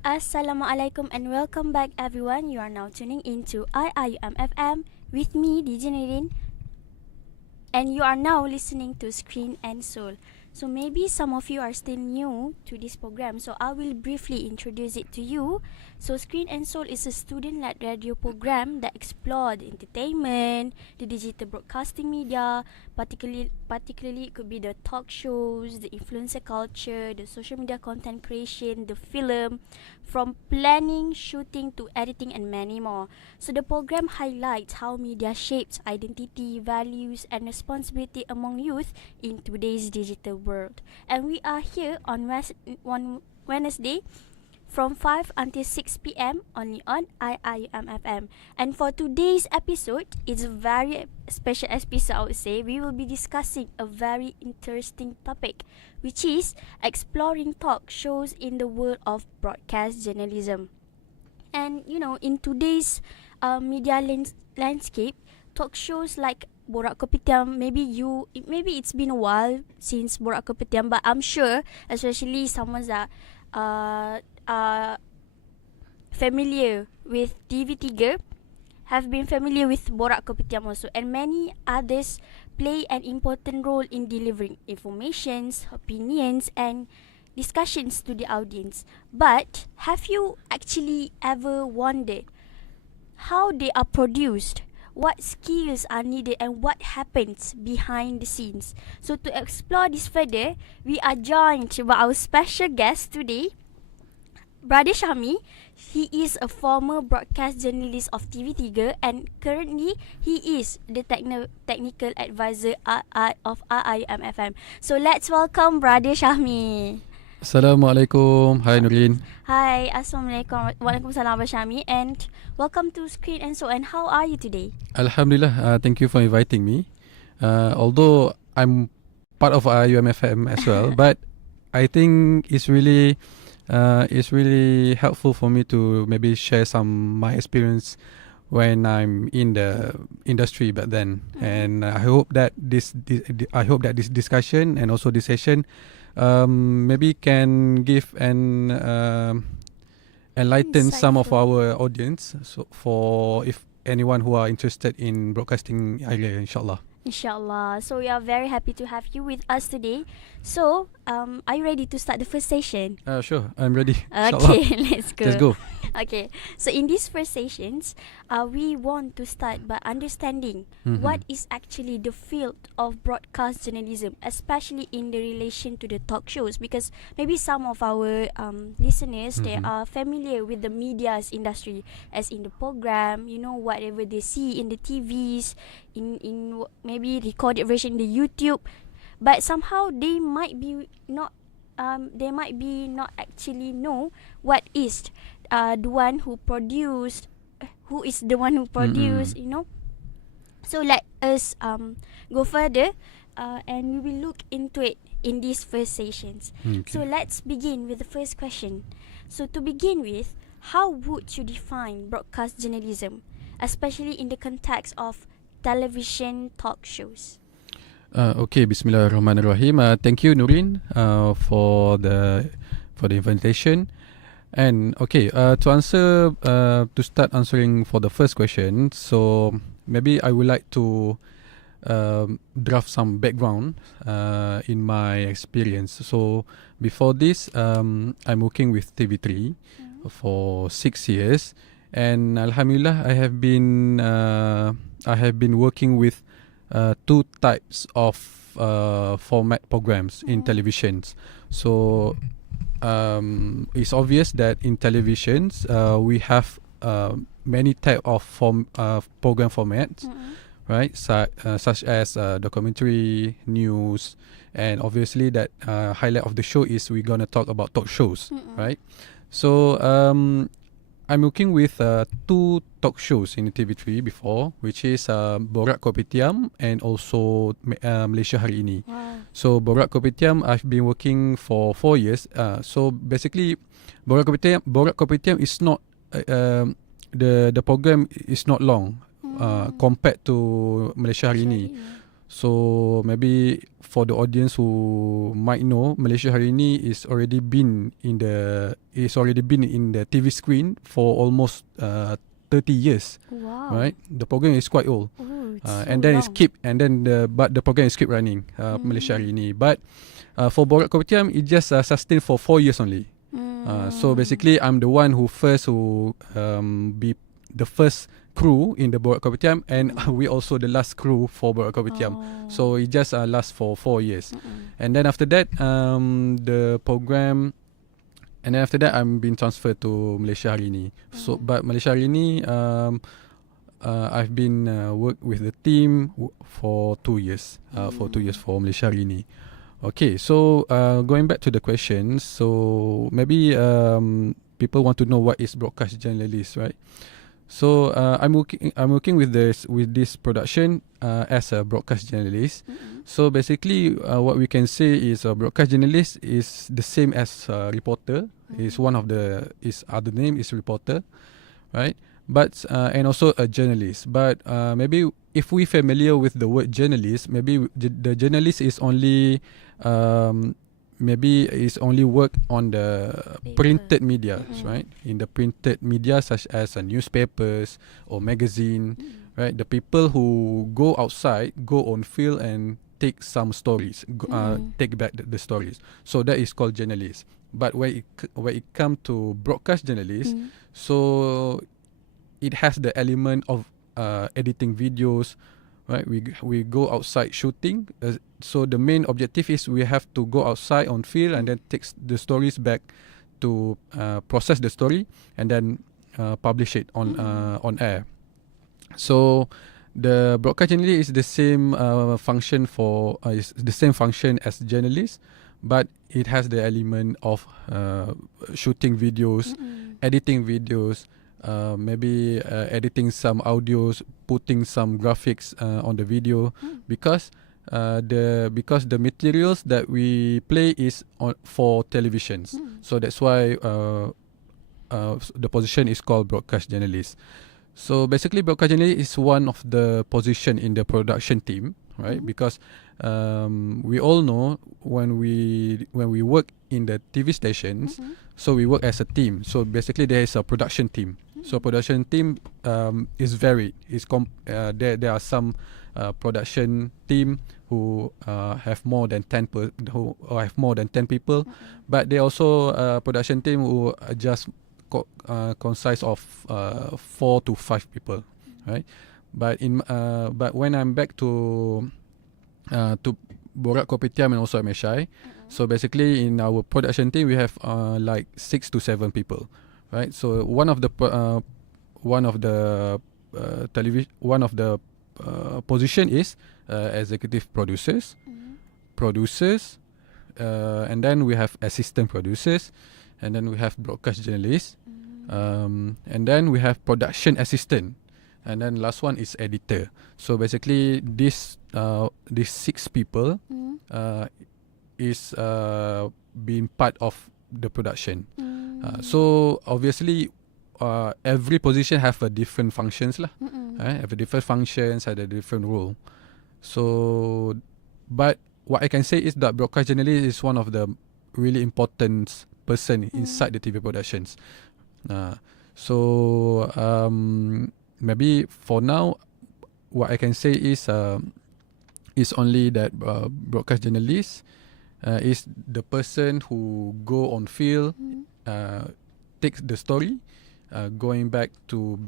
Assalamualaikum and welcome back everyone. You are now tuning into IIUM with me, DJ Nirin, and you are now listening to Screen and Soul. So maybe some of you are still new to this program, so I will briefly introduce it to you. So Screen and Soul is a student-led radio program that explores the entertainment, the digital broadcasting media, particularly it could be the talk shows, the influencer culture, the social media content creation, the film, from planning, shooting to editing and many more. So the program highlights how media shapes identity, values and responsibility among youth in today's digital world. And we are here on Wednesday from 5 until 6 p.m. only on IIUM. And for today's episode, it's a very special episode, I would say. We will be discussing a very interesting topic, which is exploring talk shows in the world of broadcast journalism. And in today's media landscape, talk shows like Borak Kopitiam, maybe it's been a while since Borak Kopitiam, but I'm sure, especially someone that are familiar with TV3, have been familiar with Borak Kopitiam also, and many others play an important role in delivering informations, opinions, and discussions to the audience. But have you actually ever wondered how they are produced? What skills are needed and what happens behind the scenes? So to explore this further, we are joined by our special guest today, Brother Shami. He is a former broadcast journalist of TV3 and currently he is the technical advisor of IIUM. So let's welcome Brother Shami. Assalamualaikum. Hai Nurin. Hi, Assalamualaikum. Waalaikumsalam, Brother Shami, and welcome to Screen and Soul. And how are you today? Alhamdulillah. Thank you for inviting me. Although I'm part of IIUM as well, but I think it's really helpful for me to maybe share some my experience when I'm in the industry back then. And I hope that this discussion and also this session maybe can give and enlighten some of our audience. So for if anyone who are interested in broadcasting area, inshallah. Inshallah. So we are very happy to have you with us today. So, are you ready to start the first session? Sure, I'm ready. Okay, let's go. Let's go. Okay, so in these first sessions, we want to start by understanding what is actually the field of broadcast journalism, especially in the relation to the talk shows, because maybe some of our listeners, they are familiar with the media's industry, as in the program, whatever they see in the TVs, in maybe recorded version in the YouTube, but somehow they might be not actually know what is the one who produced, So let us go further and we will look into it in these first sessions. Okay. So let's begin with the first question. So to begin with, how would you define broadcast journalism, especially in the context of television talk shows? Okay, Bismillahirrahmanirrahim. Thank you, Nurin, for the invitation. And okay, to start answering for the first question. So maybe I would like to draft some background in my experience. So before this, I'm working with TV3 for 6 years, and Alhamdulillah, I have been working with two types of format programs in televisions. So it's obvious that in televisions we have many type of program formats, right? Such as documentary, news, and obviously that highlight of the show is we're gonna talk about talk shows, right? So I'm working with two talk shows in TV3 before, which is Borak Kopitiam and also Malaysia Hari Ini. Wow. So Borak Kopitiam, I've been working for 4 years. So basically, Borak Kopitiam is not the program is not long compared to Malaysia Hari Ini. So maybe for the audience who might know, Malaysia Hari Ini is already been in the TV screen for almost 30 years. Wow. Right? The program is quite old. Oh, it's so And then long. it's keep but the program is keep running, Malaysia Hari Ini. But for Borak Kopitiam, it just sustained for 4 years only. So basically, I'm the one who be the first crew in the Borak Kopitiam, and we also the last crew for Borak Kopitiam. So it just lasts for 4 years. And then after that, the program, and then after that, I'm being transferred to Malaysia Hari Ini. So, but Malaysia Hari Ini, I've been work with the team for 2 years. For 2 years for Malaysia Hari Ini. Okay, so going back to the questions, so maybe people want to know what is broadcast journalist, right? So I'm working with this production as a broadcast journalist. So basically, what we can say is a broadcast journalist is the same as a reporter. Is other name is reporter, right? But and also a journalist. But maybe if we familiar with the word journalist, maybe the journalist is only work on the printed media, right? In the printed media such as newspapers or magazine, right? The people who go outside, go on field and take some stories, take back the stories. So that is called journalist. But when it comes to broadcast journalist, so it has the element of editing videos, right? We go outside shooting. So the main objective is we have to go outside on field and then take the stories back to process the story and then publish it on air. So the broadcast journalist is the same function as journalist, but it has the element of shooting videos, editing videos, maybe editing some audios, putting some graphics on the video, because the materials that we play is for televisions. So that's why the position is called broadcast journalist. So basically, broadcast journalist is one of the position in the production team, right? Because we all know when we work in the TV stations, so we work as a team. So basically, there is a production team. So production team is varied. There are some production team who have more than 10 people, but there also production team who are just consist of 4 to 5 people, right? But when I'm back to Borak Kopitiam and also MSI, so basically in our production team we have like 6 to 7 people, right? So one of the position is executive producers, and then we have assistant producers, and then we have broadcast journalists, and then we have production assistant, and then last one is editor. So basically this 6 people is being part of the production. So obviously every position have a different functions lah. Have a different functions, have a different role. So but what I can say is that broadcast journalist is one of the really important person inside the TV productions. So maybe for now, what I can say is only that broadcast journalist is the person who go on field, takes the story, going back to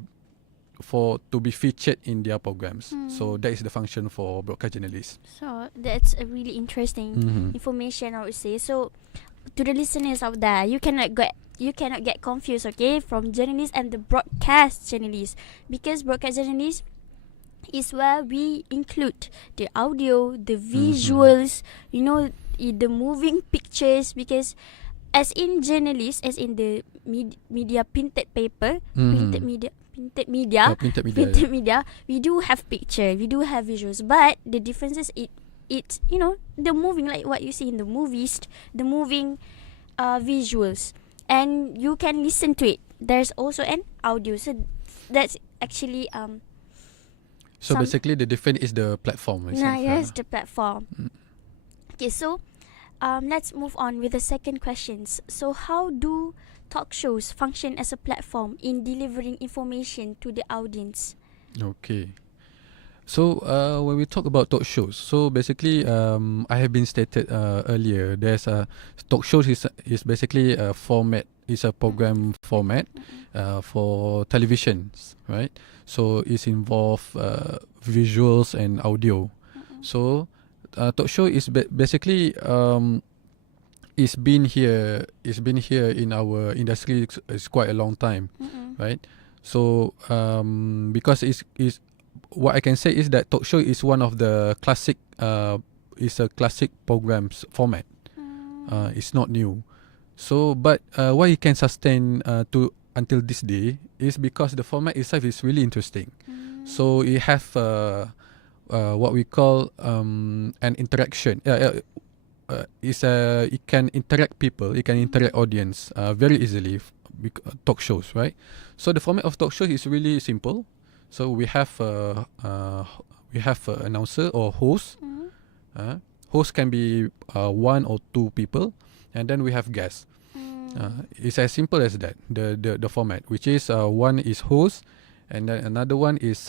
be featured in their programs. So that is the function for broadcast journalists. So that's a really interesting information, I would say. So to the listeners out there, you cannot get confused, okay, from journalist and the broadcast journalist, because broadcast journalist is where we include the audio, the visuals, the moving pictures, because as in journalist, as in the media printed paper, printed media, we do have picture, we do have visuals, but the difference is it's the moving, like what you see in the movies, the moving visuals, and you can listen to it. There's also an audio, so that's actually So basically, the difference is the platform. Nah, itself, yes, the platform. Mm. Okay, so let's move on with the second questions. So how do talk shows function as a platform in delivering information to the audience? Okay. So when we talk about talk shows, so basically, I have been stated earlier. There's a talk shows is basically a format. Is a program format for televisions, right? So it's involve visuals and audio. So talk show is basically it's been here. It's been here in our industry. It's quite a long time, right? So because it's what I can say is that talk show is one of the classic is a classic programs format. It's not new. So but why it can sustain to until this day is because the format itself is really interesting. So it have what we call an interaction. It can interact people. It can interact audience very easily. Talk shows, right? So the format of talk shows is really simple. So we have an announcer or host. Host can be one or two people, and then we have guests. It's as simple as that. The format, which is one is host, and then another one is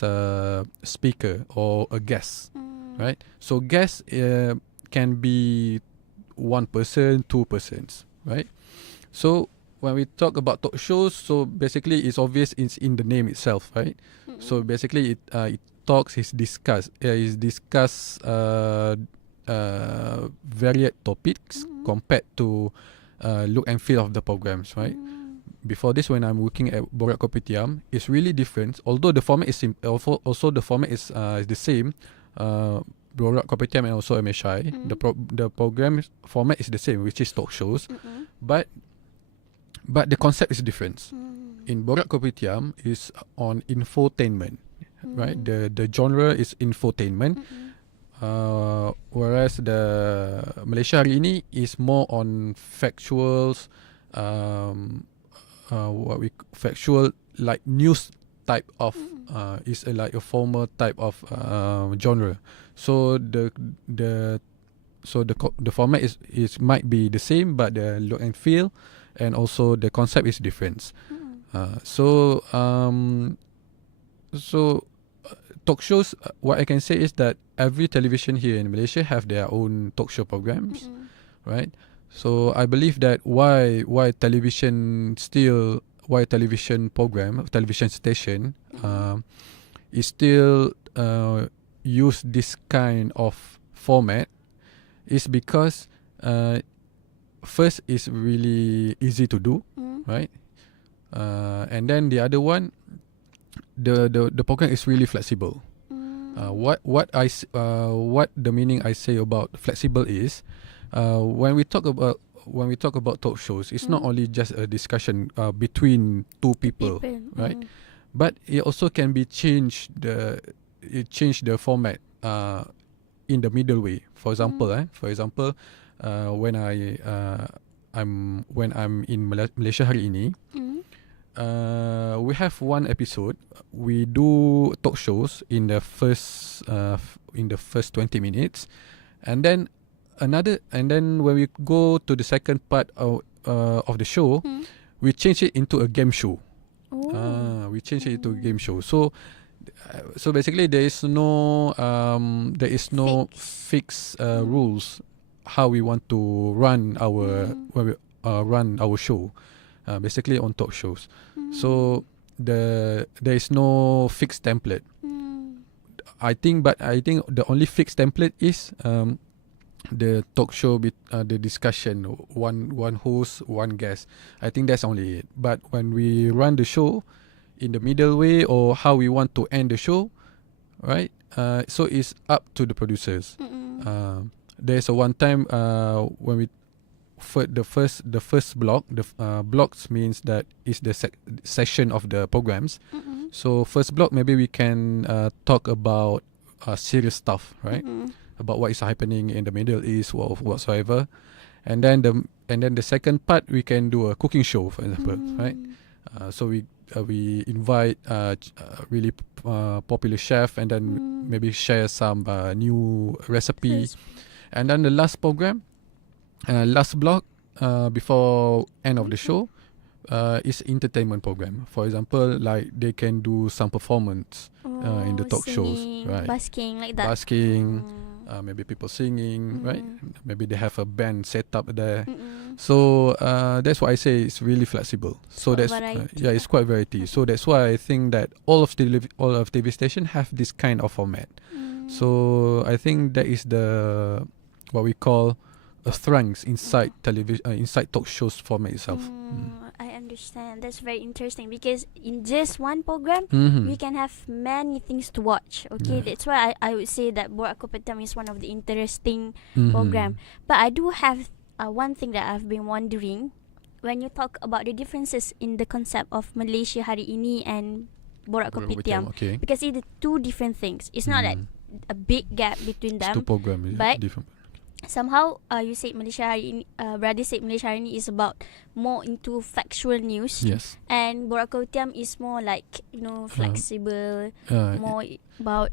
speaker or a guest, right? So guest can be one person, two persons, right? So when we talk about talk shows, so basically it's obvious it's in the name itself, right? So basically it talks, is discuss varied topics compared to look and feel of the programs, right? Before this, when I'm working at Borak Kopitiam, it's really different. Although the format is also the format is the same. Borak Kopitiam and also MSI, the program format is the same, which is talk shows, but the concept is different. In Borak Kopitiam is on infotainment, right? The genre is infotainment. Whereas the Malaysia hari ini is more on factuals, factual like news type of is like a formal type of genre. So the format is might be the same, but the look and feel and also the concept is different. So talk shows, what I can say is that every television here in Malaysia have their own talk show programs, right? So I believe that why television program, television station is still use this kind of format is because first is really easy to do, right? And then the other one, the program is really flexible. What the meaning I say about flexible is when we talk about talk shows, it's not only just a discussion between two people, right? But it also can be changed the format in the middle way. For example, when I'm in Malaysia hari ini, we have one episode. We do talk shows in the first 20 minutes, and then when we go to the second part of the show, we change it into a game show. We change it into a game show. So basically there is no fixed rules how we want to run our show. Basically on talk shows. So there is no fixed template. I think the only fixed template is the talk show the discussion, one host, one guest. I think that's only it. But when we run the show in the middle way or how we want to end the show, right? So it's up to the producers. There's a one time when we the first block, blocks means that is the session of the programs. So first block, maybe we can talk about serious stuff, right? About what is happening in the Middle East or whatsoever, and then the second part we can do a cooking show, for example, right? So we invite really popular chef, and then maybe share some new recipe. And then the last program, last block before end of the show is entertainment program. For example, like they can do some performance in the talk shows, singing, right? Basking like that. Basking, maybe people singing, right? Maybe they have a band set up there. Mm-mm. So that's why I say it's really flexible. So quite that's variety, it's quite variety. So that's why I think that all of TV station have this kind of format. So I think that is the what we call a strength inside television, inside talk shows format itself. I understand. That's very interesting because in just one program, we can have many things to watch. Okay, that's why I would say that Borak Kopitiam is one of the interesting program. But I do have one thing that I've been wondering when you talk about the differences in the concept of Malaysia Hari Ini and Borak Kopitiam, okay. because it's the two different things. It's not like a big gap between It's two them. program, but different. Somehow you said Malaysia Hari Ini, Brother said Malaysia Hari Ini is about more into factual news. Yes. And Borak Kopitiam is more like, flexible, more about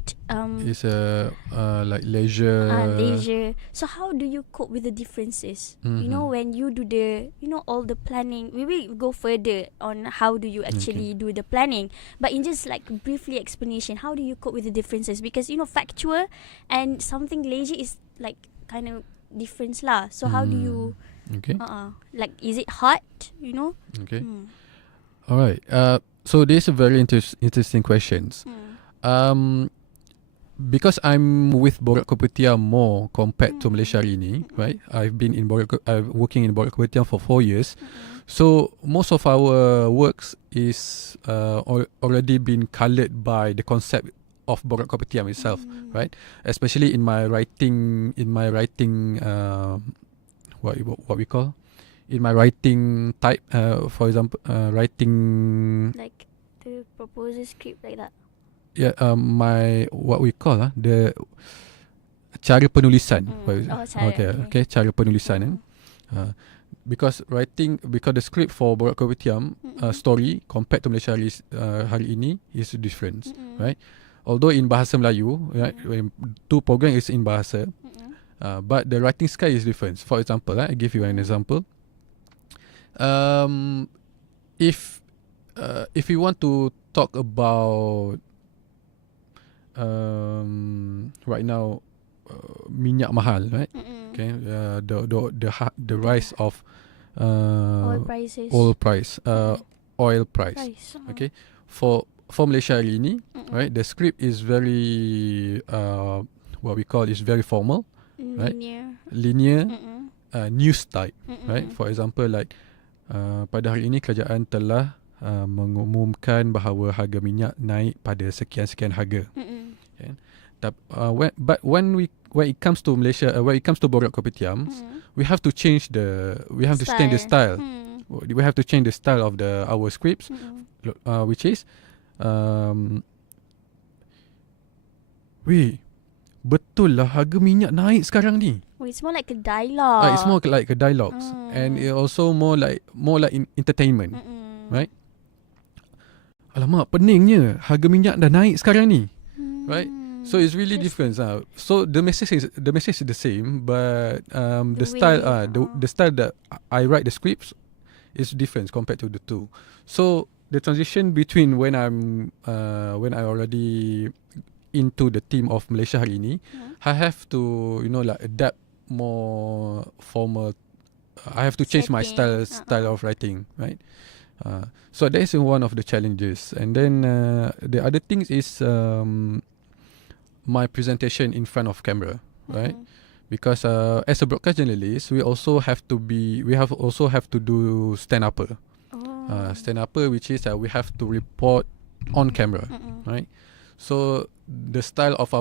it's like leisure. leisure. So how do you cope with the differences? When you do the all the planning. We will go further on how do you actually do the planning. But in just like briefly explanation, how do you cope with the differences? Because factual and something leisure is like kind of difference lah. So how do you like, is it hard, Okay. All right. So this is a very interesting questions. Because I'm with Borak Kopitiam more compared to Malaysia Hari Ini, right? I've working in Borak Kopitiam for 4 years. So most of our works is already been colored by the concept of Borak Kopitiam itself, right? Especially in my writing, what we call, in my writing type. For example, writing like the proposal script like that. Yeah, my what we call the cara penulisan. Cara penulisan. Because the script for Borak Kopitiam story compared to Malaysia Hari Ini is different, right? Although in bahasa Melayu, right, two program is in bahasa, but the writing style is different. For example, I give you an example. If you want to talk about right now, minyak mahal, right? Okay, the rise of oil prices. Oil price. Okay, for Malaysia Hari Ini, right? The script is very what we call is very formal, right? Linear, news type, right? For example, like pada hari ini kerajaan telah mengumumkan bahawa harga minyak naik pada sekian harga. Okay? When it comes to Malaysia, when it comes to Borak Kopitiam, we have to change change the style. We have to change the style of our scripts, which is betul lah harga minyak naik sekarang ni. It's more like a dialogue. It's more like a dialogue, and it also more like entertainment, right? Alamak, peningnya harga minyak dah naik sekarang ni, right? So it's really different. So the message is the same, but the style that I write the scripts is different compared to the two. So the transition between when I already into the team of Malaysia Hari Ini, I have to like adapt more formal. I have to change my style of writing, right? So that is one of the challenges. And then the other things is my presentation in front of camera, right? Because as a broadcast journalist, we also have to do stand-upper. Stand-upper, which is we have to report on camera, right? So the style of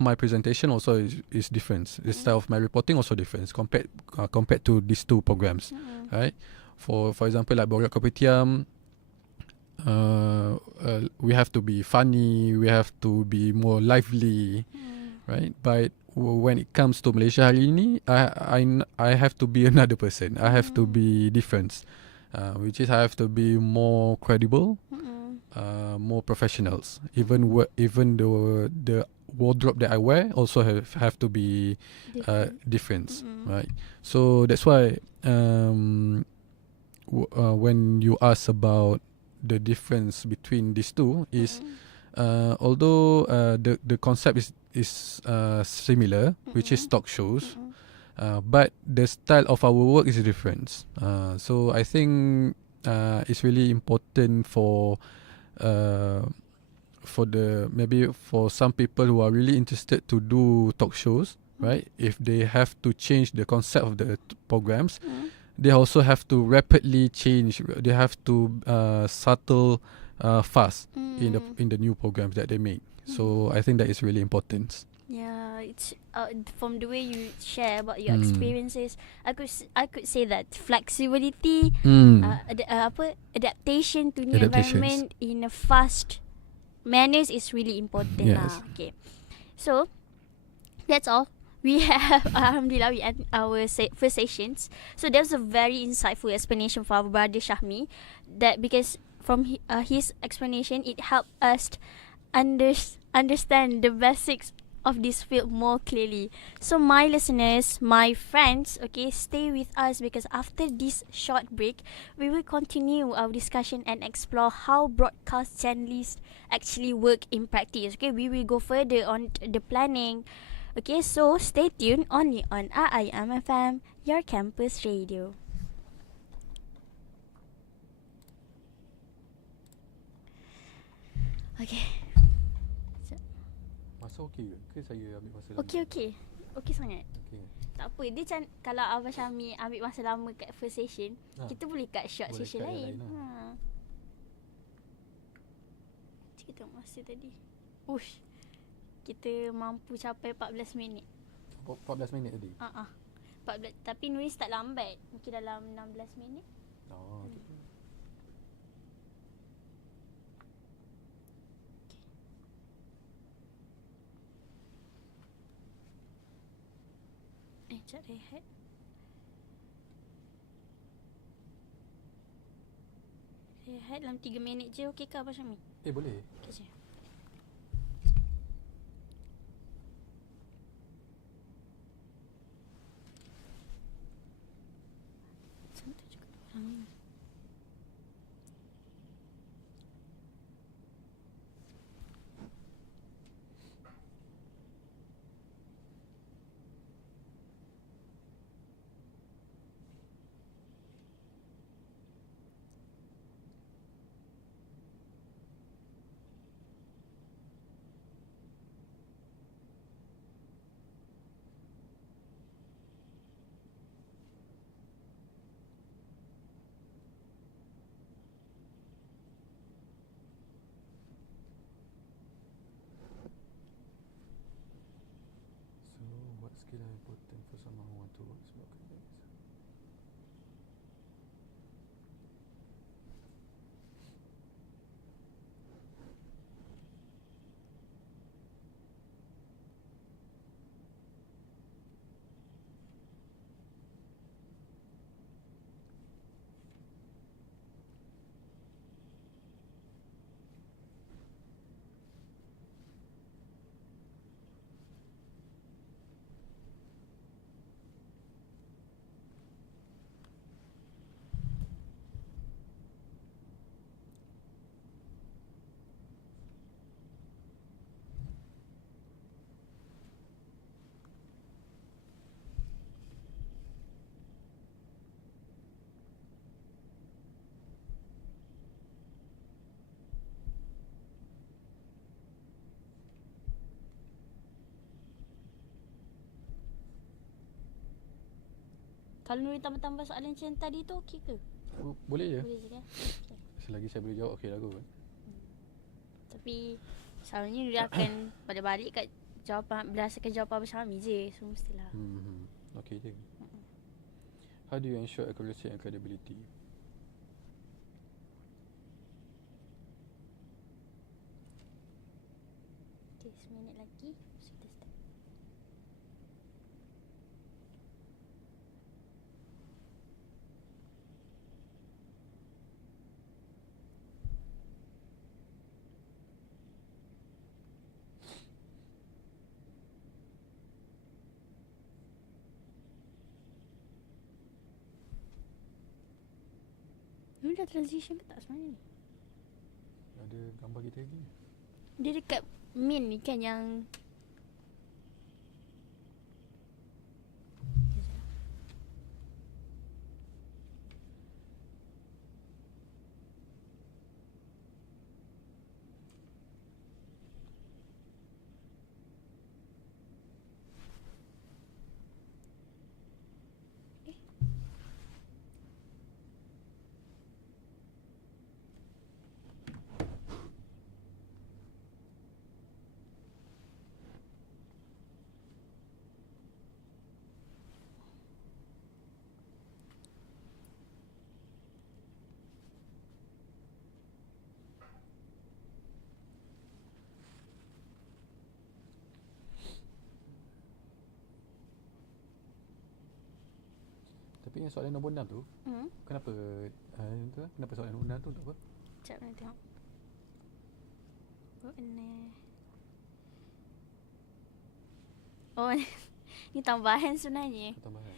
my presentation also is different. The style of my reporting also different compared to these two programs, right? For example, like Borak Kopitiam, we have to be funny, we have to be more lively, right? But when it comes to Malaysia Hari Ini, I have to be another person. I have to be different. which is have to be more credible, more professionals. Even even the wardrobe that I wear also have to be different, right? So that's why when you ask about the difference between these two is although the concept is similar, which is talk shows, but the style of our work is different. So I think it's really important for the maybe for some people who are really interested to do talk shows, right? If they have to change the concept of the programs, they also have to rapidly change. They have to subtle fast in the new programs that they make. So I think that is really important. Yeah, it's from the way you share about your experiences, I could say that flexibility, adaptation to new environment in a fast manners is really important. Yes. Okay, so that's all. We have Alhamdulillah we end our first sessions. So there's a very insightful explanation for our brother Shahmi, that because from his explanation it helped us understand the basics of this field more clearly. So my listeners, my friends, okay, stay with us, because after this short break, we will continue our discussion and explore how broadcast journalists actually work in practice. Okay, we will go further on the planning. Okay, so stay tuned only on IIMFM, your campus radio. Okay. Masa okey ke saya ambil masa lama? Okey sangat. Okay. Tak apa, dia kalau Abang Syami ambil masa lama kat first session, kita boleh kat short Boleh session kat yang lain. lain Kita tengok masa tadi. Ush. Kita mampu capai 14 minit. 14 minit tadi? 14, tapi nulis tak lambat. Mungkin dalam 16 minit. Okay. Sekejap rehat. Rehat dalam 3 minit je, okey ke Abang Syami? Boleh. Okey je. Santai juga orang ni. What skill are important for someone who want to work as broadcast? Kalau Nuri tambah-tambah soalan macam tadi tu okey ke? Boleh je. Boleh je kan? Okay. Selagi saya boleh jawab okey lah kot. Tapi selalunya Nuri akan pada balik kat jawapan, berdasarkan jawapan Abang Syami je. So mestilah. Okey je. How do you ensure accuracy and credibility? Okay, seminit lagi. So kita start. Ni dah transition ke tak sebenarnya? Ada gambar kita lagi. Dia dekat main ni kan yang Tapi yang soalan nombor 6 tu, kenapa kenapa soalan nombor 6 tu tak apa? Sekejap nak tengok. Oh, ni tambahan sebenarnya. Tambahan.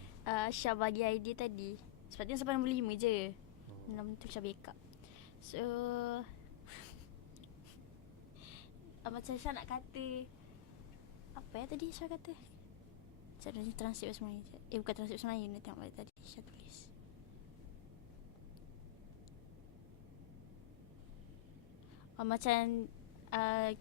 Syah bagi idea tadi. Sepatutnya sampai nombor 5 je. 6 tu Syah backup. So macam Syah nak kata, apa ya tadi Syah kata? Sekejap ni transcript sebenarnya. Bukan transcript sebenarnya, nak tengok balik tadi Syah tulis. Macam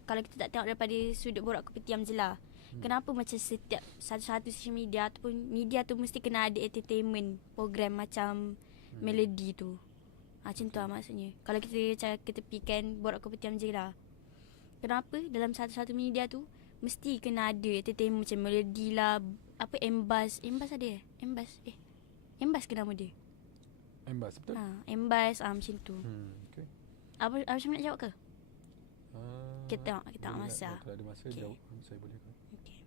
kalau kita tak tengok daripada sudut Borak Kopitiam je lah. Kenapa macam setiap satu-satu social media ataupun media tu mesti kena ada entertainment program macam melody tu. Macam tu lah maksudnya. Kalau kita ketepikan Borak Kopitiam je lah. Kenapa dalam satu-satu media tu mesti kena ada entertainment macam melody lah, apa Embas ada Embas ke nama dia? Embas betul? Embas macam tu. Okay. Apa macam nak jawab ke? Kita tengok masa. Kalau ada masa jawab saya boleh ke? Okay.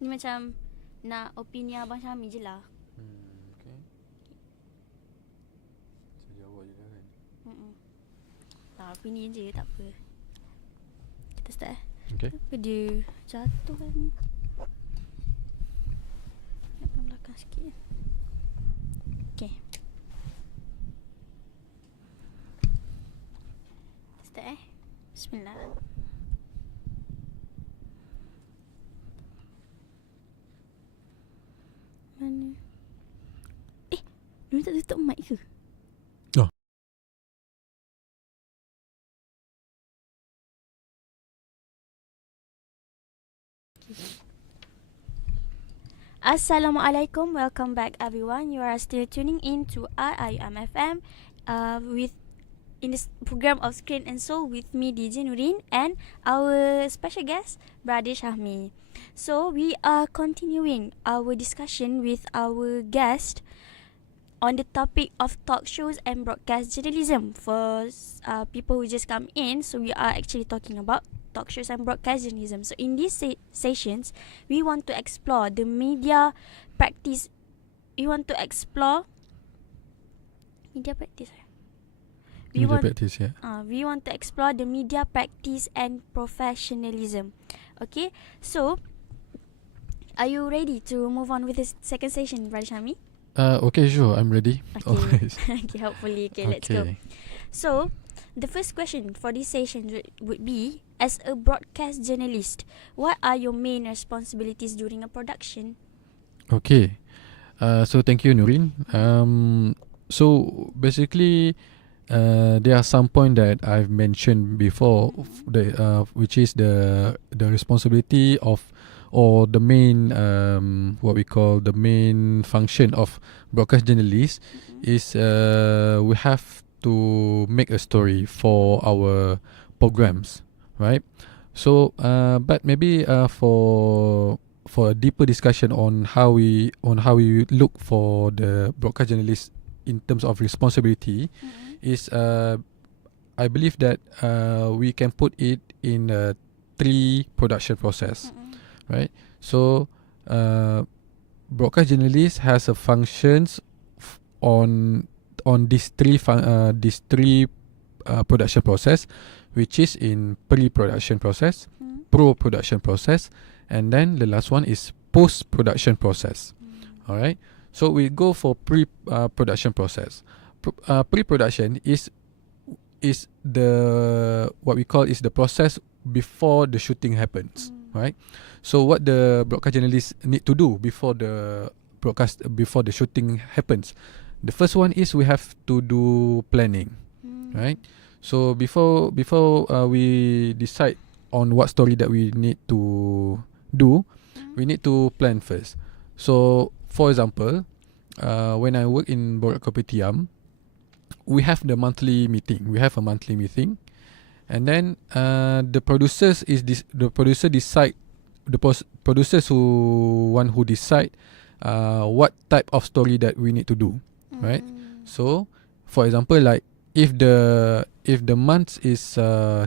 Ni macam nak opini Abang Syami je lah. Okay. Saya jawab je lah kan. Tak, opini je, tak apa. Kita start Okay. Apa dia jatuh kan ni? Nak belakang sikit. Okay. Start Bismillah. Mana? Dia tak tutup mic ke? Oh. Assalamualaikum, welcome back everyone. You are still tuning in to IIMFM with in this program of Screen and Soul with me DJ Nurin and our special guest Brother Syahmi. So we are continuing our discussion with our guest on the topic of talk shows and broadcast journalism. For people who just come in, so we are actually talking about talk shows and broadcast journalism. So in these sessions, we want to explore the media practice. We want to explore media practice. We want to explore the media practice and professionalism. Okay, so are you ready to move on with the second session, Brother Syami? Okay, sure, I'm ready. Okay. Always. Okay, hopefully. Okay, let's go. So, the first question for this session would be, as a broadcast journalist, what are your main responsibilities during a production? Okay. So thank you, Nurin. So basically, there are some point that I've mentioned before, which is the responsibility of, or the main what we call the main function of broadcast journalists is we have to make a story for our programs, right? So but maybe for a deeper discussion on how we look for the broadcast journalists in terms of responsibility is I believe that we can put it in a 3 production process, right? So broadcast journalist has a functions on these three production process, which is in pre-production process, pro-production process, and then the last one is post-production process. Alright, So we go for production process. Pre-production is the what we call is the process before the shooting happens, right? So what the broadcast journalists need to do before the shooting happens. The first one is we have to do planning, right? So before we decide on what story that we need to do, we need to plan first. So for example, when I work in Borak Kopitiam, we have the monthly meeting. We have a monthly meeting, and then the producers decide, producers who decide what type of story that we need to do, right? So for example, like if the month is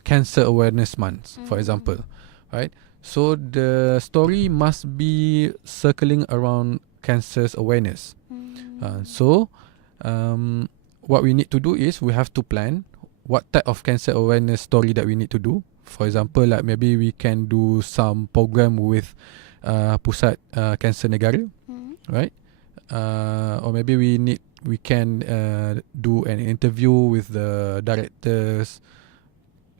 cancer awareness month, for example, right? So the story must be circling around cancer's awareness. So what we need to do is we have to plan what type of cancer awareness story that we need to do. For example, like maybe we can do some program with Pusat Kanser Negara, right? Or maybe we can do an interview with the directors,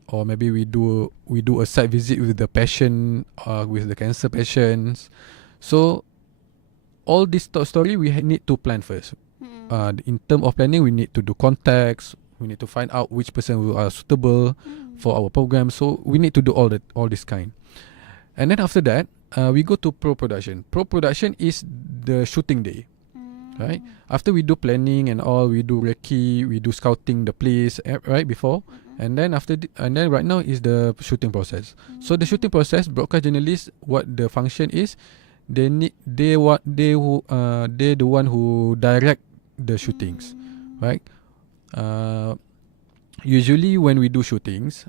or maybe we do a site visit with the patient, with the cancer patients. So all this story we need to plan first. In terms of planning, we need to do contacts. We need to find out which person who are suitable for our program. So we need to do all this kind. And then after that, we go to pro-production. Pro-production is the shooting day, right? After we do planning and all, we do recce, we do scouting the place, right, before. And then right now is the shooting process. So the shooting process, broadcast journalists, what the function is, they're the one who direct the shootings, right? Usually when we do shootings,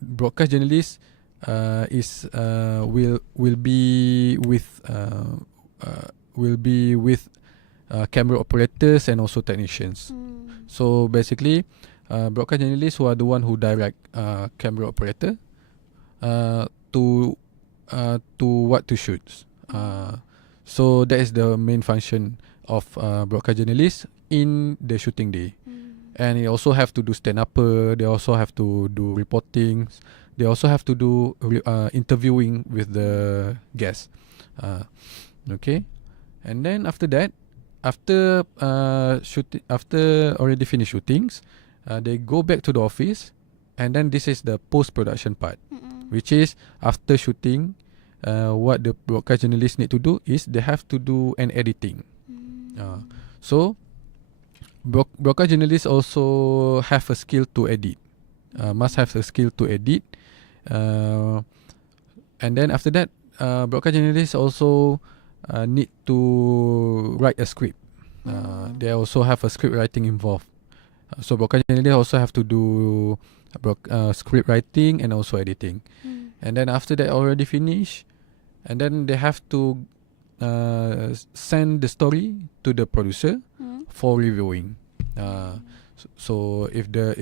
broadcast journalists will be with camera operators and also technicians. So basically, broadcast journalists who are the one who direct camera operator to what to shoot. So that is the main function of broadcast journalists in the shooting day. And they also have to do stand-upper, they also have to do reporting, they also have to do interviewing with the guests. Okay. And then after that, after already finished shootings, they go back to the office, and then this is the post-production part, which is after shooting. What the broadcast journalists need to do is they have to do an editing. So broadcast journalists also have a skill to edit. Must have a skill to edit. And then after that, broadcast journalists also need to write a script. They also have a script writing involved. So broadcast journalists also have to do script writing and also editing. And then after that already finished, and then they have to send the story to the producer for reviewing. So there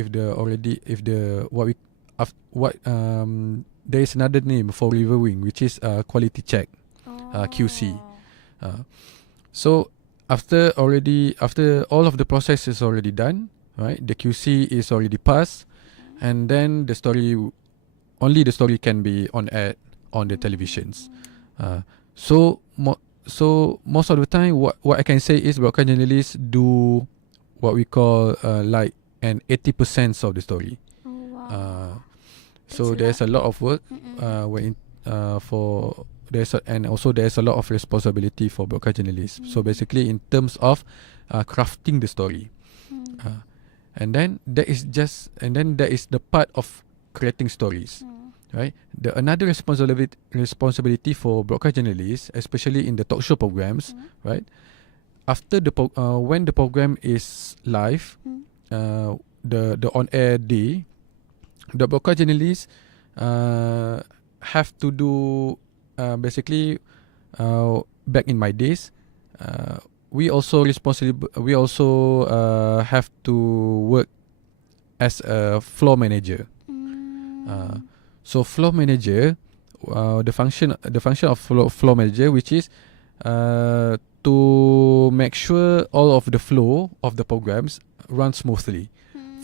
is another name for reviewing, which is quality check, QC. So after all of the process is already done, right? The QC is already passed, and then the story can be on air on the televisions. So most of the time, what I can say is broadcast journalists do what we call like an 80% of the story. So there's a lot of work and also there's a lot of responsibility for broadcast journalists. So basically, in terms of crafting the story, and then that is the part of creating stories. Right. Another responsibility for broadcast journalists, especially in the talk show programs, right? After when the program is live, the on air day, the broadcast journalists have to do basically. Back in my days, we also have to work as a floor manager. So floor manager, the function of floor manager, which is to make sure all of the flow of the programs run smoothly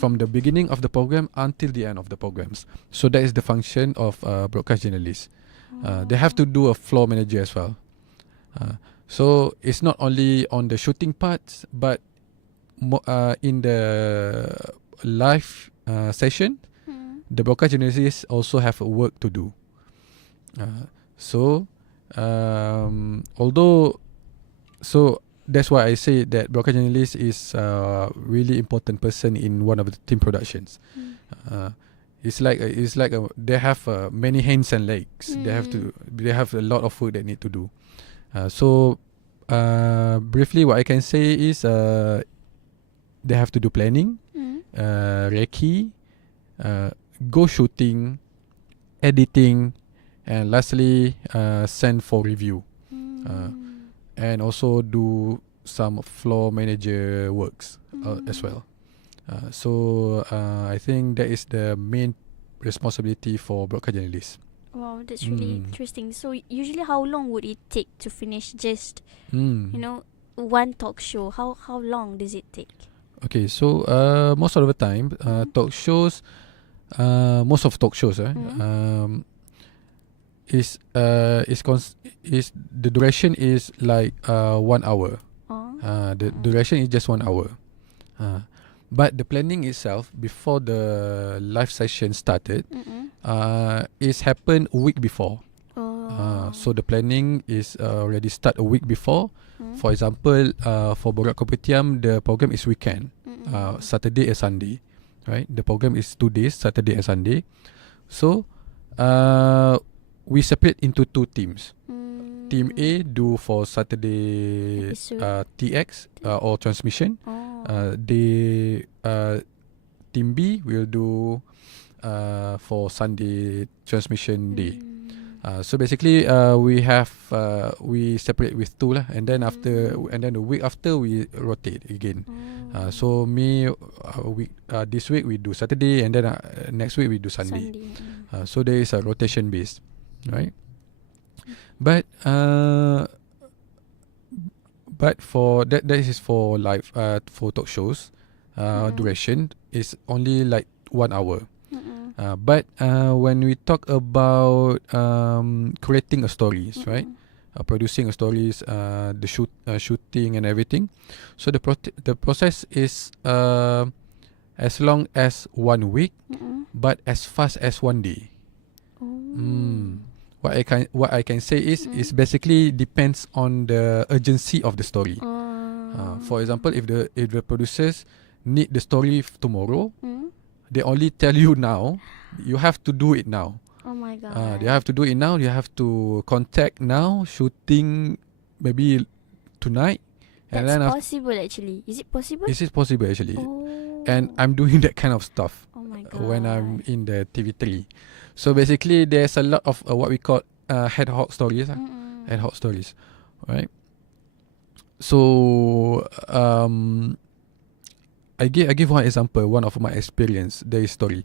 from the beginning of the program until the end of the programs. So that is the function of broadcast journalists. They have to do a floor manager as well. So it's not only on the shooting parts, but in the live session, the broadcast journalists also have work to do. So that's why I say that broadcast journalist is a really important person in one of the team productions. It's like they have many hands and legs. They have a lot of work they need to do. So briefly, what I can say is they have to do planning, recce, go shooting, editing, and lastly send for review, and also do some floor manager works as well. So I think that is the main responsibility for broadcast journalists. Wow, that's really interesting. So usually how long would it take to finish just one talk show? How long does it take? Okay, so most of the time talk shows, most of talk shows is the duration is like 1 hour. The duration is just 1 hour. But the planning itself before the live session started is happened a week before. So the planning is already start a week before. For example, for Borak Kopitiam, the program is weekend, Saturday and Sunday, right? The program is 2 days, Saturday and Sunday. So we separate into 2 teams. Team A do for Saturday TX or transmission. Team B will do for Sunday transmission day. So basically, we separate with 2 lah, and then the week after we rotate again. So this week we do Saturday, and then next week we do Sunday. So there is a rotation base, right? But for that is for live for talk shows. Duration is only like 1 hour. But when we talk about creating a stories, right? Producing a stories, the shooting and everything. So the process is as long as 1 week, but as fast as 1 day. What I can say is basically depends on the urgency of the story. For example, if the producers need the story tomorrow, they only tell you now. You have to do it now. Oh my god! You have to do it now. You have to contact now. Shooting maybe tonight. That's possible actually. Is it possible? Is it possible actually? And I'm doing that kind of stuff when I'm in the TV3. So basically, there's a lot of what we call ad hoc stories. Ad hoc stories, right? So I give one example. One of my experience, the story.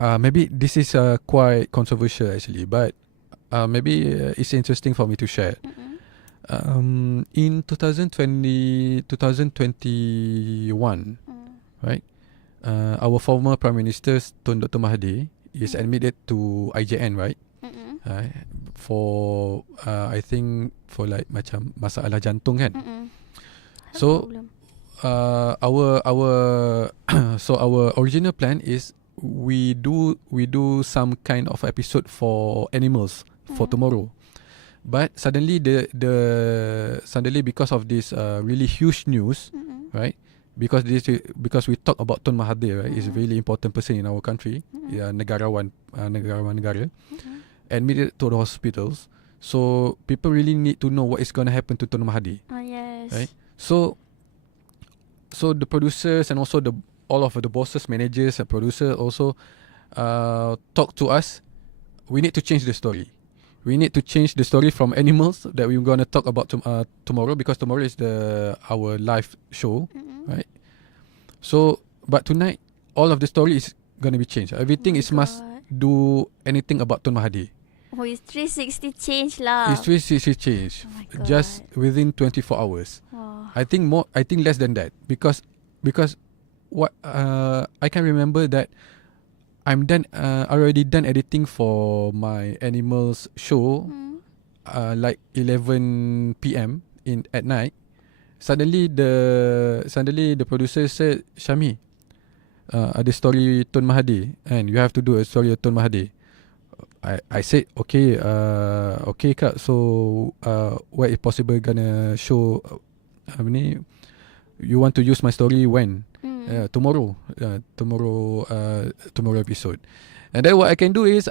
Maybe this is quite controversial actually, but maybe it's interesting for me to share. In 2021, right? Our former Prime Minister Tun Dr. Mahathir is admitted to IJN, right? For I think for like macam masalah jantung kan. So our so our original plan is we do some kind of episode for animals for tomorrow. But suddenly suddenly because of this really huge news, right? Because we talk about Tun Mahathir, right? He's a really important person in our country, negarawan negara, admitted to the hospitals. So people really need to know what is going to happen to Tun Mahathir. Yes. Right? So the producers and also all of the bosses, managers and producers also talk to us. We need to change the story. We need to change the story from animals that we're going to talk about tomorrow, because tomorrow is our live show, right? So, but tonight, all of the story is going to be changed. Everything must do anything about Tun Mahathir. Oh, it's 360 change lah. It's 360 change Oh my God. just within 24 hours. Wow. I think less than that because what I can remember that already done editing for my animals show like 11 p.m. at night. Suddenly the producer said, Syami, ada story Tun Mahathir and you have to do a story of Tun Mahathir. I said okay, okay kak, so what is possible gonna show apa ni, you want to use my story when? Tomorrow episode. And then what I can do is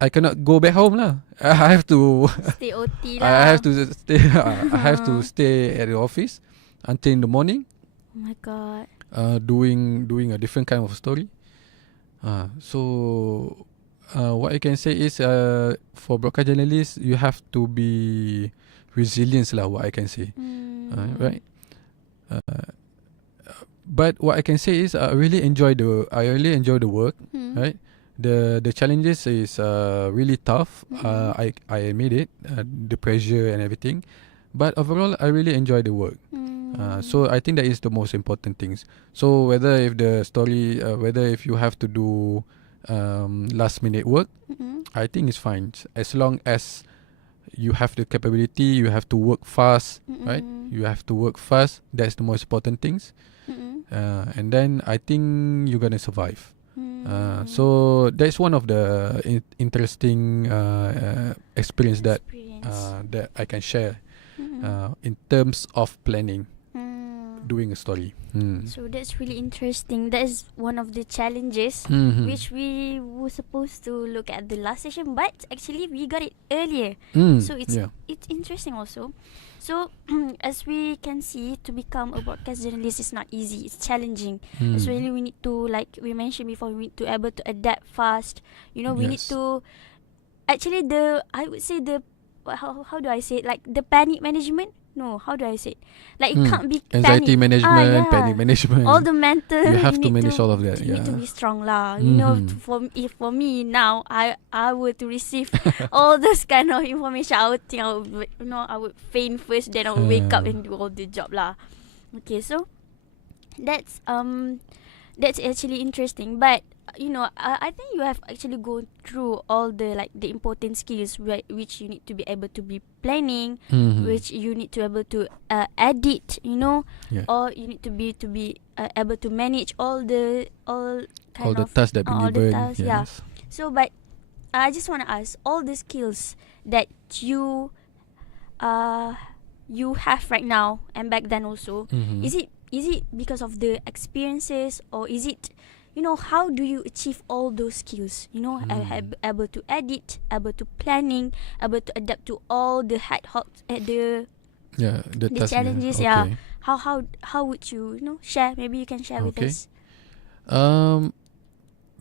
I cannot go back home lah. I have to Stay OT I lah. have to stay I have to stay at the office until in the morning, Oh my God. doing a different kind of story. So what I can say is for broadcast journalists, you have to be resilient lah, what I can say. Right. But what I can say is I really enjoy the work. Right. The challenges is really tough. I admit it, the pressure and everything, but overall I really enjoy the work. So I think that is the most important things. So whether if you have to do last minute work, I think it's fine as long as you have the capability. You have to work fast, right? You have to work fast. That's the most important things. And then I think you're gonna survive. So that's one of the interesting experience that I can share in terms of planning, doing a story. So that's really interesting. That is one of the challenges which we were supposed to look at the last session, but actually we got it earlier. So it's interesting also. So as we can see, to become a broadcast journalist is not easy. It's challenging. Especially we need to, like we mentioned before, we need to able to adapt fast. You know, we need to actually I would say how do I say it? Like the panic management. No, how do I say it? Like it can't be anxiety panic. management, panic management. All the mental. You have to manage all of that. You need to be strong lah. You know, for me now, I were to receive all those kind of information, I would think I would faint first, then I would wake up and do all the job lah. Okay, so that's actually interesting, but you know, I think you have actually gone through all the the important skills which you need to be able to be planning, which you need to able to edit, you know, or you need to be able to manage all the tasks that been given. Yeah. So, but I just want to ask, all the skills that you have right now and back then also, is it because of the experiences, or is it, you know, how do you achieve all those skills? You know, able to edit, able to planning, able to adapt to all the the challenges. Okay. Yeah. How would you share? Maybe you can share with us.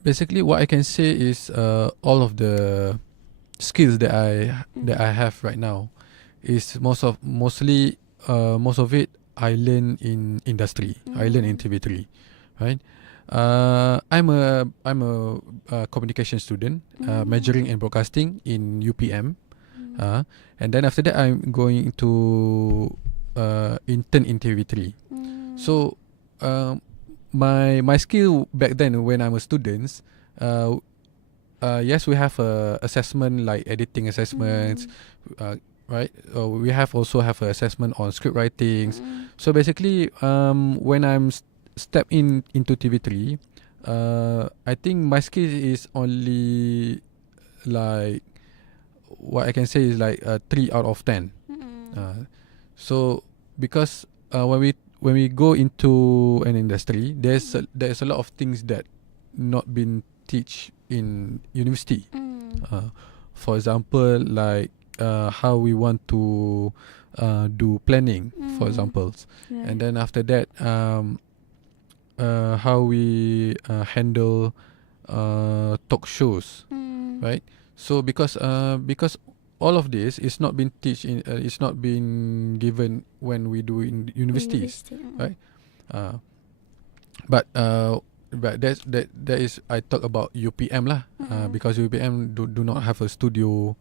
Basically, what I can say is all of the skills that I have right now is most of it I learn in industry. I learn in TV3, right? I'm a communication student, majoring in broadcasting in UPM, and then after that I'm going to intern in TV3. So my skill back then when I'm a student, yes, we have a assessment like editing assessments, right? We also have an assessment on script writings. So basically, when I'm step into TV3, I think my skill is only like, what I can say is like 3 out of 10. So because when we go into an industry, there's a lot of things that not been teach in university. For example, like how we want to do planning, for example, and then after that, how we handle talk shows, right? So because all of this is not been it's not been given when we do in universities, right? But that is I talk about UPM lah. Because UPM do not have a studio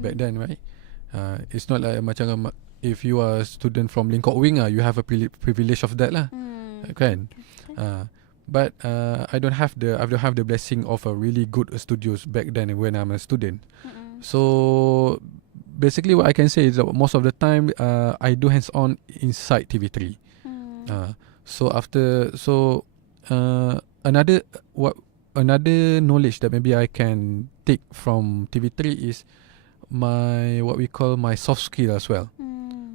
back then, right? It's not like macam if you are a student from Lingkok Wing, you have a privilege of that lah, kan? But I don't have the blessing of a really good studios back then when I'm a student. So basically, what I can say is that most of the time I do hands-on inside TV3. Another knowledge that maybe I can take from TV3 is what we call my soft skill as well,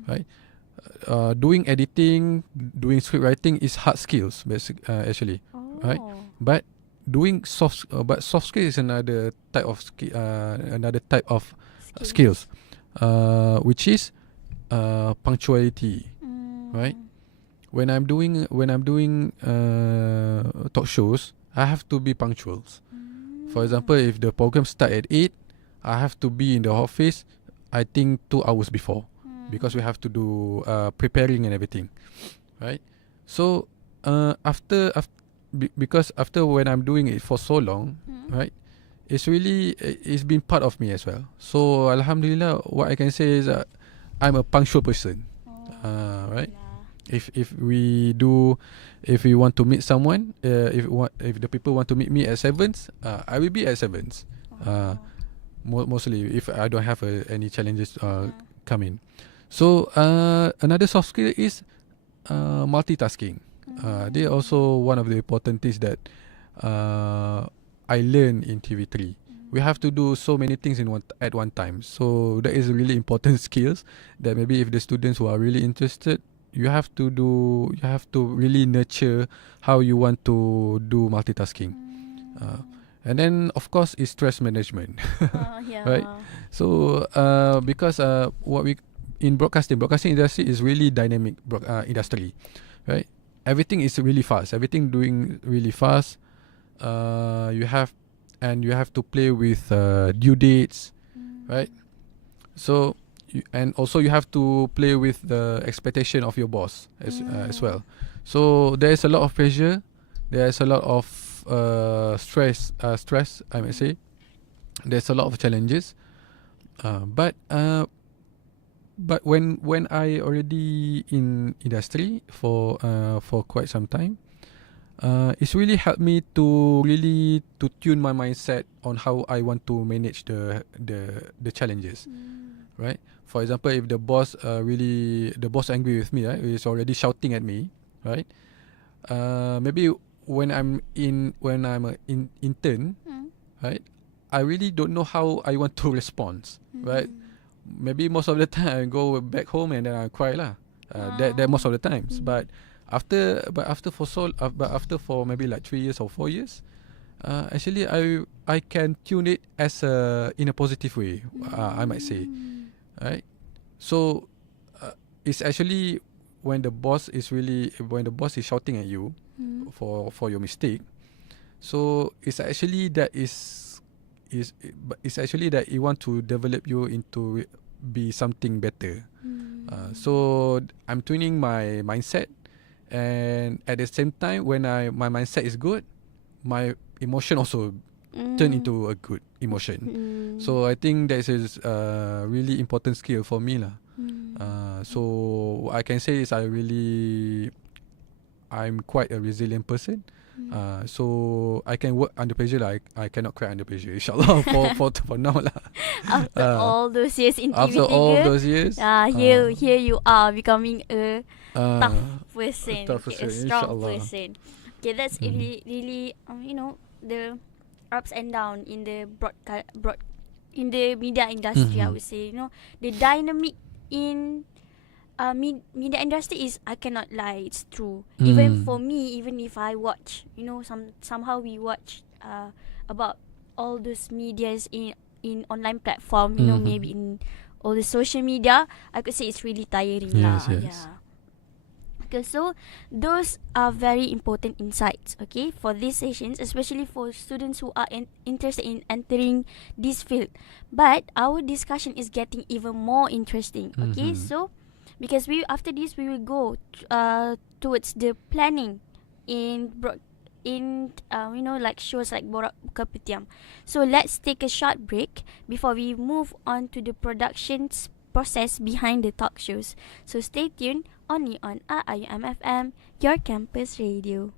right? Doing editing, doing script writing is hard skills, actually, right? But soft skill is another type of skills, which is punctuality, right? When I'm doing talk shows, I have to be punctual. For example, if the program start at 8, I have to be in the office, I think 2 hours before, because we have to do preparing and everything, right? So because after when I'm doing it for so long, right, it's been part of me as well. So Alhamdulillah, what I can say is I'm a punctual person, right? If we want to meet someone, if the people want to meet me at 7, I will be at 7. Mostly if I don't have any challenges coming. So another soft skill is multitasking. They also one of the important things that I learned in TV3. We have to do so many things at one time. So that is really important skills that maybe if the students who are really interested, you have to really nurture how you want to do multitasking. And then of course is stress management. Right? So because what we in broadcasting industry is really dynamic industry, right? Everything is really fast. Everything doing really fast. You have to play with due dates, right? So and also you have to play with the expectation of your boss as well. So there is a lot of pressure. There is a lot of stress. I might say. There's a lot of challenges. But when I already in industry for quite some time, it's really helped me to tune my mindset on how I want to manage the challenges, right? For example, if the boss angry with me, right, is already shouting at me, right? Maybe when I'm an intern, right, I really don't know how I want to respond, right? Maybe most of the time I go back home and then I cry lah. That most of the times, but after for maybe like 3 years or 4 years, actually I can tune it as in a positive way. I might say, right? So it's actually when the boss is shouting at you for your mistake. So it's actually that you want to develop you into be something better. So I'm tuning my mindset, and at the same time when my mindset is good, my emotion also turn into a good emotion. So I think that is a really important skill for me lah. So what I can say is I'm quite a resilient person. So I can work under pressure lah. I cannot cry under pressure, insyaAllah. for now lah. After all those years in TV3, after all those years, here you are becoming a tough person, a strong insyaAllah. person. Okay, that's really the ups and down in the in the media industry. I would say, the dynamic in media industry is, I cannot lie, it's true. Even for me, even if I watch, somehow we watch about all those medias in online platform, maybe in all the social media, I could say it's really tiring lah. Yes. Yeah. Okay, so those are very important insights, okay, for these sessions, especially for students who are interested in entering this field. But our discussion is getting even more interesting, okay? So after this we will go towards the planning in in like shows like Borak Kopitiam. So let's take a short break before we move on to the productions process behind the talk shows. So stay tuned only on IIUM FM, your campus radio.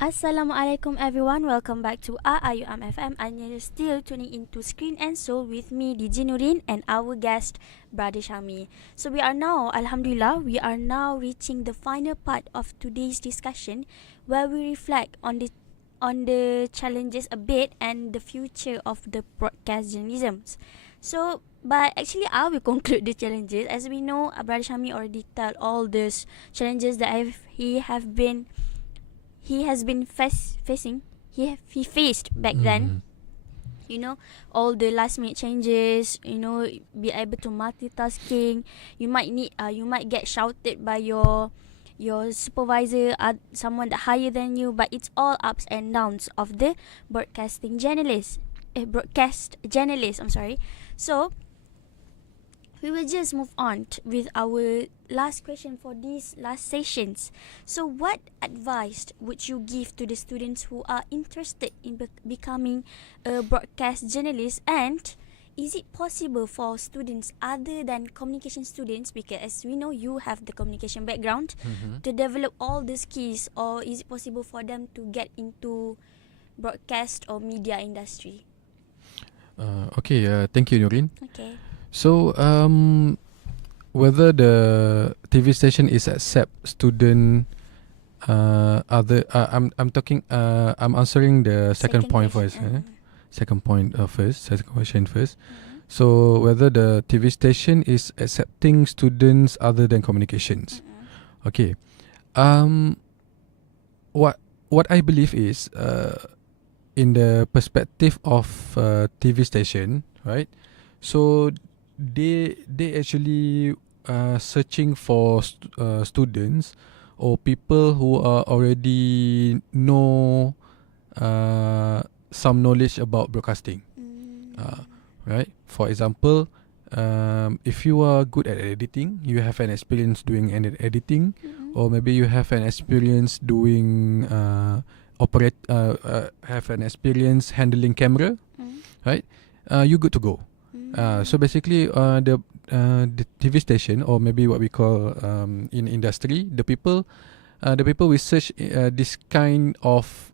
Assalamualaikum everyone, welcome back to IIUM FM and you're still tuning into Screen and Soul with me DJ Nurin and our guest Brother Shami. So we are now, Alhamdulillah, we are now reaching the final part of today's discussion where we reflect on the challenges a bit and the future of the broadcast journalism. So but actually I will conclude the challenges. As we know, Brother Shami already told all these challenges that he has been facing. He faced back then. You know, all the last minute changes. You know, be able to multitasking. You might get shouted by your supervisor, someone that higher than you. But it's all ups and downs of the broadcast journalist. I'm sorry. So we will just move on with our last question for these last sessions. So what advice would you give to the students who are interested in becoming a broadcast journalist, and is it possible for students other than communication students, because as we know you have the communication background, to develop all the skills, or is it possible for them to get into broadcast or media industry? Thank you, Nurin. Okay. So, whether the TV station is accept student, I'm talking. I'm answering the second point first. Second question first. So, whether the TV station is accepting students other than communications. Okay. What what I believe is, in the perspective of TV station, right? So they actually searching for students or people who are already know some knowledge about broadcasting. Right? For example, if you are good at editing, you have an experience doing editing, or maybe you have an experience doing have an experience handling camera, right? You good to go. So basically, the TV station, or maybe what we call in industry, the people research this kind of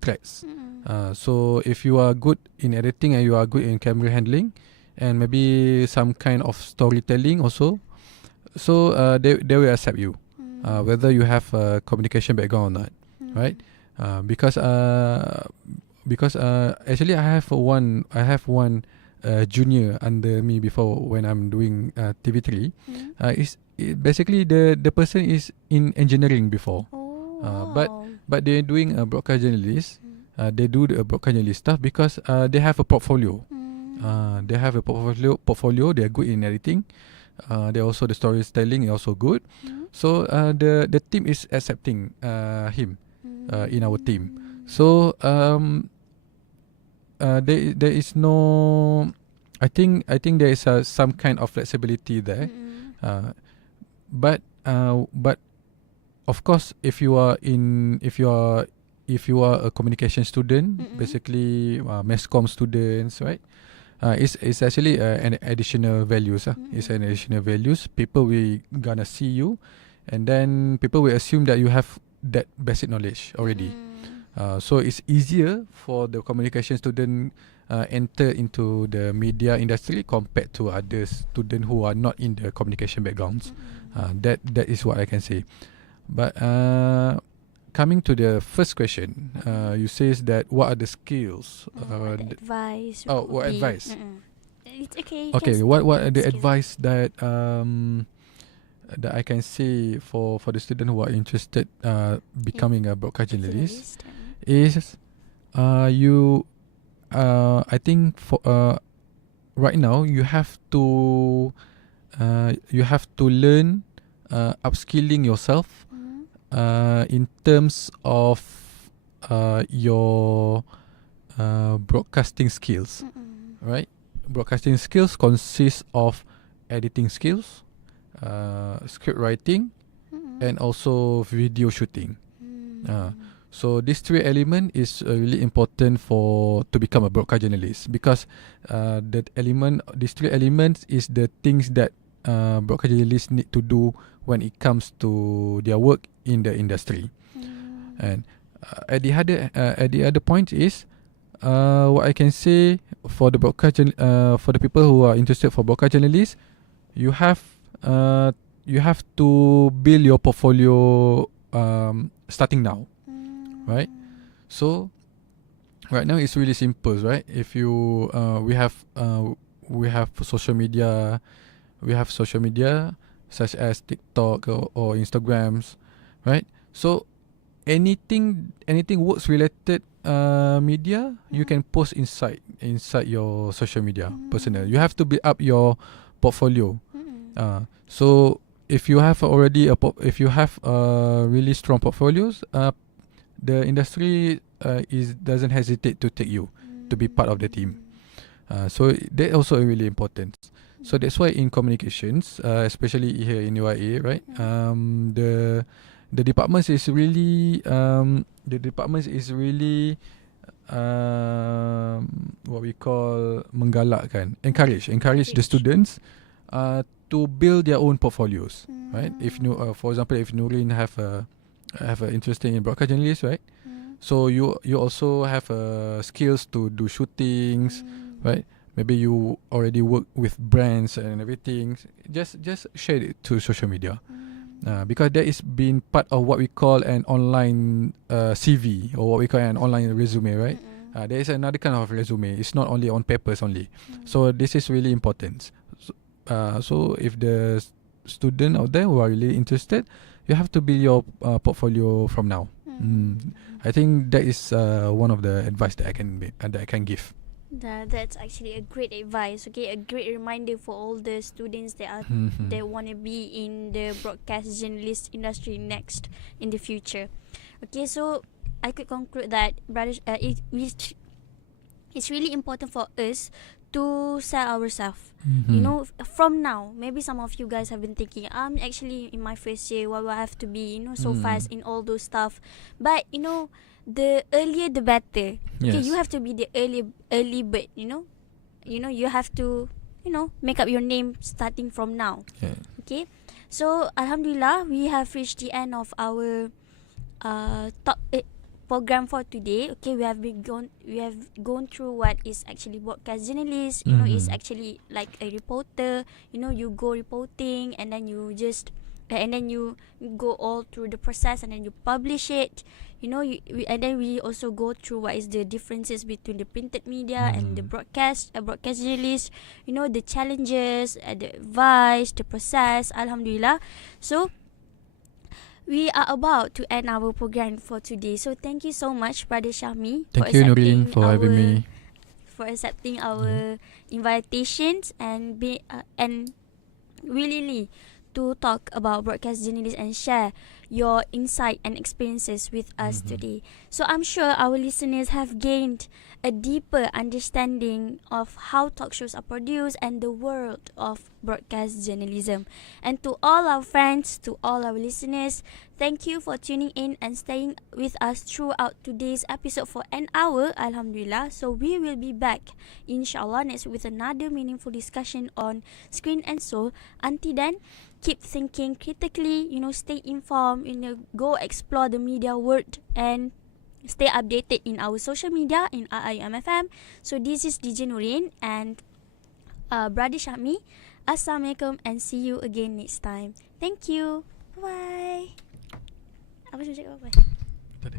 threats. So if you are good in editing and you are good in camera handling, and maybe some kind of storytelling also, so they will accept you, whether you have a communication background or not, right? Because actually I have one junior under me before when I'm doing TV3. Basically the person is in engineering before, but they're doing a broadcast journalist. They do the broadcast journalist stuff because they have a portfolio. They have a portfolio. They are good in editing. They also, the storytelling is also good. So the team is accepting him in our team. So there is no, I think there is some kind of flexibility there. But of course, if you are a communication student, basically mass comm students, right? It's actually an additional values. It's an additional values. People will gonna see you, and then people will assume that you have that basic knowledge already. So it's easier for the communication student enter into the media industry compared to other students who are not in the communication backgrounds. That is what I can say. But coming to the first question, you says that what are the skills? What advice? What advice? It's okay. Okay, what are the advice that that I can say for the student who are interested becoming a broadcast journalist is you I think for right now you have to learn upskilling yourself in terms of your broadcasting skills, right? Broadcasting skills consist of editing skills, script writing, and also video shooting. So these three elements is really important to become a broadcast journalist, because these three elements is the things that broadcast journalists need to do when it comes to their work in the industry. And at the other point is what I can say for the for the people who are interested for broadcast journalists, you have to build your portfolio starting now, right? So right now it's really simple, right? If you we have social media, such as TikTok or Instagrams, right? So anything works related media, you can post inside your social media personal. You have to build up your portfolio. So if you have already really strong portfolios, the industry doesn't hesitate to take you to be part of the team. So that also really important. So that's why in communications, especially here in UIA, right? The department is really what we call menggalakkan, encourage the students to build their own portfolios, right? If for example, if Nurin have a interest in broadcast journalist, right? So you also have skills to do shootings, right? Maybe you already work with brands and everything. Just share it to social media, because that is being part of what we call an online CV, or what we call an online resume, right? There is another kind of resume. It's not only on papers only. So this is really important. So if the student out there who are really interested, you have to build your portfolio from now. I think that is one of the advice that I can give. That's actually a great advice. Okay, a great reminder for all the students that want to be in the broadcast journalist industry next in the future. Okay, so I could conclude that brothers, it's really important for us to sell ourselves. You know, from now, maybe some of you guys have been thinking, I'm actually in my first year. Why will I have to be, so fast in all those stuff? But the earlier the better. Okay, you have to be the early bird. You have to make up your name starting from now. Yeah. Okay, so Alhamdulillah, we have reached the end of our top program for today. Okay, we have gone through what is actually broadcast journalist. Is actually like a reporter. You go reporting and then you just and then you go all through the process and then you publish it. And then we also go through what is the differences between the printed media and the broadcast journalist. The challenges, the advice, the process. Alhamdulillah. So we are about to end our program for today. So thank you so much, Brother Shami. Thank you, Nurin, for having me. For accepting our invitations and willingly to talk about broadcast journalists and share your insight and experiences with us today. So I'm sure our listeners have gained a deeper understanding of how talk shows are produced and the world of broadcast journalism. And to all our friends, to all our listeners, thank you for tuning in and staying with us throughout today's episode for an hour, Alhamdulillah. So we will be back, inshallah, next with another meaningful discussion on Screen and Soul. Until then, keep thinking critically, stay informed, go explore the media world and stay updated in our social media in IIMFM. So this is DJ Nurin and Brother Shami. Assalamualaikum and see you again next time. Thank you. Bye. Apa saya cakap apa? Tadi.